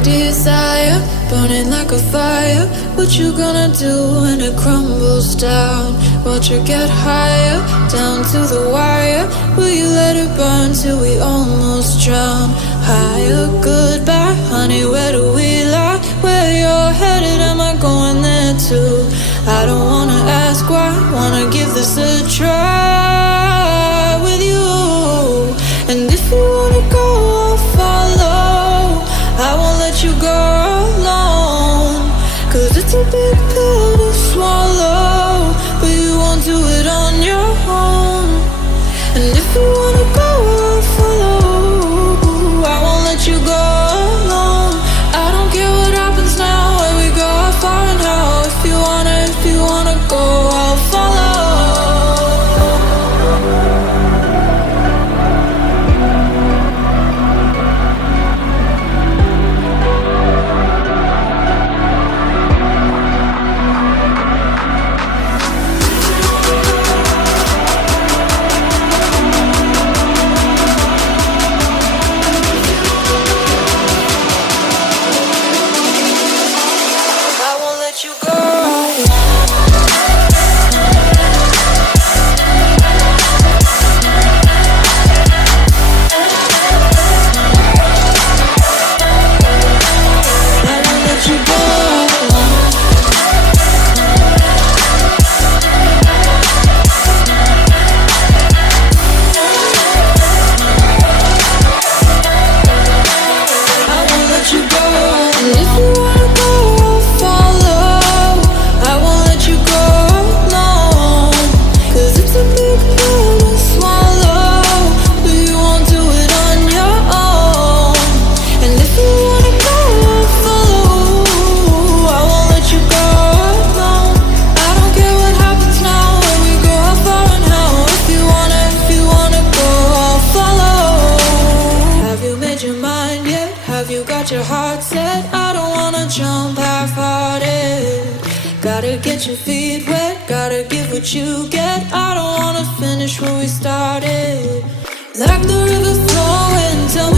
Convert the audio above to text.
desire, burning like a fire. What you gonna do when it crumbles down? Watch it get higher, down to the wire. Will you let it burn till we almost drown? Higher, goodbye, honey, where do we lie? Where you're headed, am I going there too? I don't wanna ask why, wanna give this a try with you. And if you wanna go, I'll follow. I won't let you go alone, 'cause it's a big pill to swallow, but you won't do it on your own. And if you wanna go, I'll follow. I won't let you go alone. I don't care what happens now, where we go, how far and how. If you wanna go, I'll follow. Get your feet wet, gotta give what you get. I don't wanna finish where we started. Like the river flowing, tell me